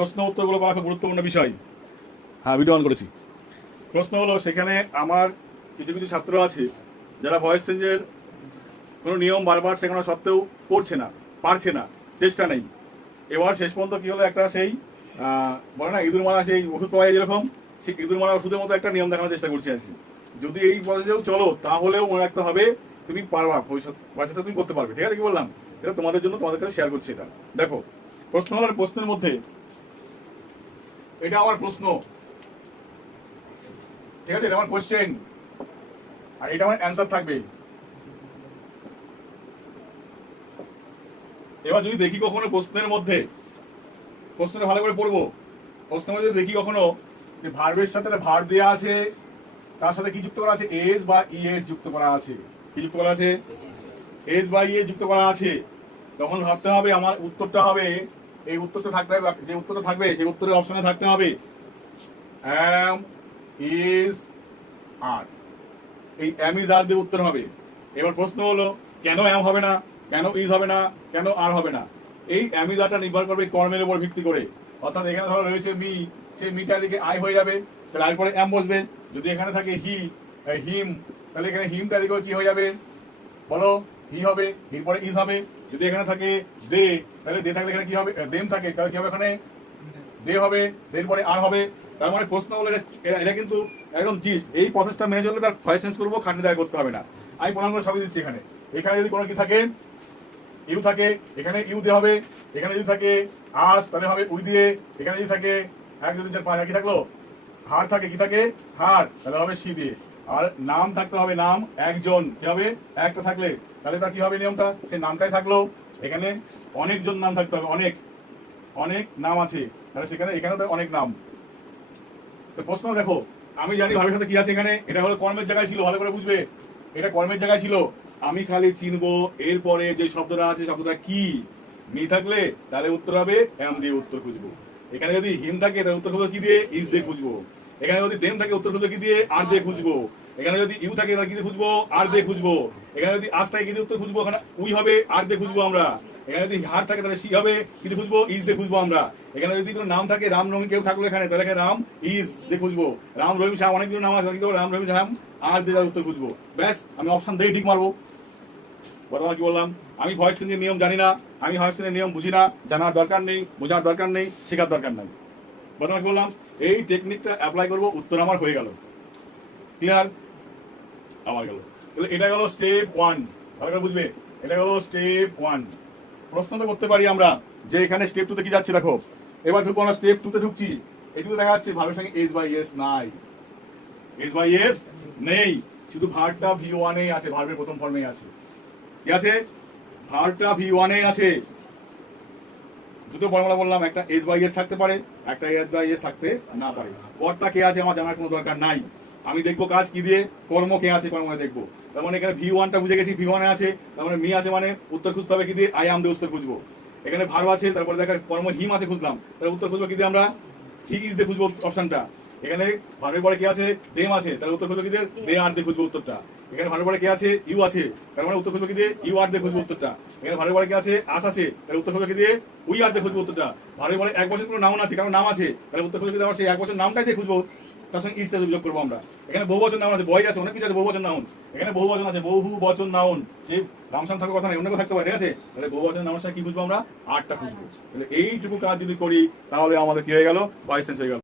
প্রশ্ন উত্তরগুলো করা খুব গুরুত্বপূর্ণ বিষয়। হ্যাঁ, ভিডিও অন করেছি। প্রশ্ন হলো, সেখানে আমার কিছু কিছু ছাত্র আছে যারা ভয়েস চেঞ্জের কোনো নিয়ম বারবার শেখানো সত্ত্বেও করছে না, পারছে না, চেষ্টা নেই। এবার শেষ পর্যন্ত কি হলো, একটা সেই বলে না ইঁদুর মারা সেই ওষুধ পাওয়া যায় যেরকম, সেই ইঁদুর মারা ওষুধের মতো একটা নিয়ম দেখানোর চেষ্টা করছি আর কি। যদি এই প্রসেসেও চলো তাহলেও মনে রাখতে হবে তুমি পারবা, ভবিষ্যতে তুমি করতে পারবে। ঠিক আছে, কি বললাম, এটা তোমাদের জন্য, তোমাদের কাছে শেয়ার করছি। এটা দেখো, প্রশ্ন হলো, প্রশ্নের মধ্যে এটা আমার প্রশ্ন, ঠিক আছে, এটা আমার কোশ্চেন, আর এটা আমার অ্যান্সার থাকবে। এবার যদি দেখি কখনো প্রশ্নের মধ্যে, প্রশ্নটা ভালো করে পড়বো, প্রশ্নের মধ্যে দেখি কখনো যে ভার্বের সাথে ভার্ব দেওয়া আছে, তার সাথে কি যুক্ত করা আছে, এস বা ইএস যুক্ত করা আছে। কি যুক্ত করা আছে? এস বা ইএস যুক্ত করা আছে। তখন ভাবতে হবে আমার উত্তরটা হবে, এই উত্তরটা থাকতে হবে, যে উত্তরটা থাকবে সেই উত্তরের অপশনে থাকতে হবে অ্যাম, ইজ, আর। এই অ্যাম ইজ আর দিয়ে উত্তর হবে। এবার প্রশ্ন হলো, কেন অ্যাম হবে না, কেন ইজ হবে না, কেন আর হবে না? এই অ্যাম ইজ আরটা নির্ভর করবে কর্মের উপর ভিত্তি করে। অর্থাৎ এখানে ধরো রয়েছে মি, সেই মিটার দিকে আই হয়ে যাবে, তাহলে আই পরে অ্যাম বসবে। যদি এখানে থাকে হি, হিম, তাহলে এখানে হিমটা দিকে কি হয়ে যাবে বলো, হি হবে, হির পরে ইজ হবে। যদি এখানে থাকে দে, তাহলে দে থাকলে এখানে কি হবে, দেম থাকে, তাহলে কি হবে, এখানে দে হবে, দেন পরে আর হবে। তার মানে প্রশ্ন হলো, এটা কিন্তু একদম জিস্ট। এই প্রসেসটা মেনে চললে তার ভয়েস চেঞ্জ করবো, খাটনি দায় করতে হবে না। আমি প্রণাম করে সবই দিচ্ছি। এখানে এখানে যদি কোনো কি থাকে, ইউ থাকে, এখানে ইউ দিয়ে হবে। এখানে যদি থাকে আস, তাহলে হবে উই দিয়ে। এখানে যদি থাকে 1 2 3 4 5, কি থাকলো, হার থাকে, কি থাকে, হার, তাহলে হবে সি দিয়ে। আর নাম থাকতে হবে, নাম একজন, কি হবে, একটা থাকলে তাহলে তার কি হবে নিয়মটা, সেই নামটাই থাকলো। এখানে অনেকজন নাম থাকতে হবে, অনেক অনেক নাম আছে, তাহলে সেখানে এখানে তো অনেক নাম। তো প্রশ্ন দেখো, আমি জানি ভাবের সাথে কি আছে এখানে, এটা হলো কর্মের জায়গায় ছিল, ভালো করে বুঝবে, এটা কর্মের জায়গায় ছিল। আমি খালি চিনবো এরপরে যে শব্দটা আছে, শব্দটা কি। মি থাকলে তাহলে উত্তর হবে এম দিয়ে উত্তর খুঁজবো। এখানে যদি হিম থাকে তাহলে উত্তর খুঁজবো কি দিয়ে, ইজ দিয়ে খুঁজবো। এখানে যদি দেম থাকে উত্তর খুঁজবো কি দিয়ে, আর দিয়ে খুঁজবো। এখানে যদি ইউ থাকে তাহলে কি দিয়ে খুঁজবো, আর দিয়ে খুঁজবো। এখানে যদি আস থাকে কি দিয়ে উত্তর খুঁজবো, এখানে উই হবে, আর দিয়ে খুঁজবো আমরা। এখানে যদি হার থাকে তাহলে সি হবে, কিন্তু খুঁজবো ইজ দিয়ে খুঁজবো আমরা। এখানে যদি কোনো নাম থাকে, রাম রহিম কেউ থাকলো এখানে, তাহলে এখানে রাম ইজ দিয়ে খুঁজবো। রাম রহিম শাহ অনেকগুলো নাম আছে, রাম রহিম শাহ আজ দিয়ে উত্তর খুঁজবো। ব্যাস, আমি অপশন দিয়ে ঠিক মারবো। বর্তমান কি বললাম, আমি ভয়েস চেঞ্জের নিয়ম জানি না, আমি ভয়েস চেঞ্জের নিয়ম বুঝি না, জানার দরকার নেই, বোঝার দরকার নেই, শেখার দরকার নাই। বর্তমান কি বললাম, এই টেকনিকটা অ্যাপ্লাই করবো, উত্তর আমার হয়ে গেল। ক্লিয়ার? আমার গেল। এটা গেল স্টেপ 1, ভালো করে বুঝবে, এটা গেল স্টেপ 1। প্রশ্ন তো করতে পারি আমরা যে এখানে স্টেপ 2 তে কি যাচ্ছে, দেখো এবার ঢুকবো আমরা স্টেপ 2 তে ঢুকছি। এটুকু দেখা যাচ্ছে ভার্বের সঙ্গে এস বাই এস নাই, এস বাই এস নেই, শুধু ভার্বটা V1 এ আছে, ভার্বের প্রথম ফর্মে আছে। কি আছে? ভার্বটা V1 এ আছে। দুটো ফর্মুলা বললাম, একটা এস বাই এস থাকতে পারে, একটা এস বাই এস থাকতে না পারে। পরটা কে আছে আমার জানার কোনো দরকার নাই, আমি দেখবো কাজ কি দিয়ে, কর্ম কে আছে কর্মে দেখবো। তার মানে এখানে V1টা বুঝে গেছি, V1 এ আছে, তার মানে মি আছে, মানে উত্তর খুঁজতে হবে কি দিয়ে, আই আম দিয়ে উত্তর খুঁজবো। এখানে ভার্ব আছে, তারপরে দেখা কর্ম হিম আছে, খুঁজলাম, তাহলে উত্তর খুঁজবো কি দিয়ে আমরা, হি ইজ দিয়ে খুঁজবো অপশনটা। এখানে ভার্বের পরে কি আছে, দেম আছে, তাহলে উত্তর খুঁজবো কি দিয়ে, দে আর দিয়ে খুঁজবো উত্তরটা। এখানে ভার্বের পরে কি আছে, ইউ আছে, তার মানে উত্তর খুঁজবো কি দিয়ে, ইউ আর দিয়ে খুঁজবো উত্তরটা। এখানে ভার্বের পরে কি আছে, আস আছে, তাহলে উত্তর খুঁজবো কি দিয়ে, উই আর দিয়ে খুঁজবো উত্তরটা। ভার্বের পরে এক বছর কোনো নাউন আছে, কারণ নাম আছে, তাহলে উত্তর খুঁজবো কি দিয়ে, সেই এক বছর নামটাই দিয়ে খুঁজবো, তার সঙ্গে ইজটা যোগ করবো আমরা। এখানে বহু বচন নাউন আছে, বয় আছে, অনেক কিছু আছে, বহু বচন নাউন। এখানে বহু বচন আছে, বহু বচন নাউন, সেই নামসাম থাকার কথা নেই, অন্য থাকতে পারে, ঠিক আছে। তাহলে বহু বচন নাউনের সাথে কি খুঁজবো আমরা, আটটা খুঁজবো। তাহলে এইটুকু কাজ যদি করি তাহলে আমাদের কি হয়ে গেল, ভয়েস চেঞ্জ হয়ে গেল।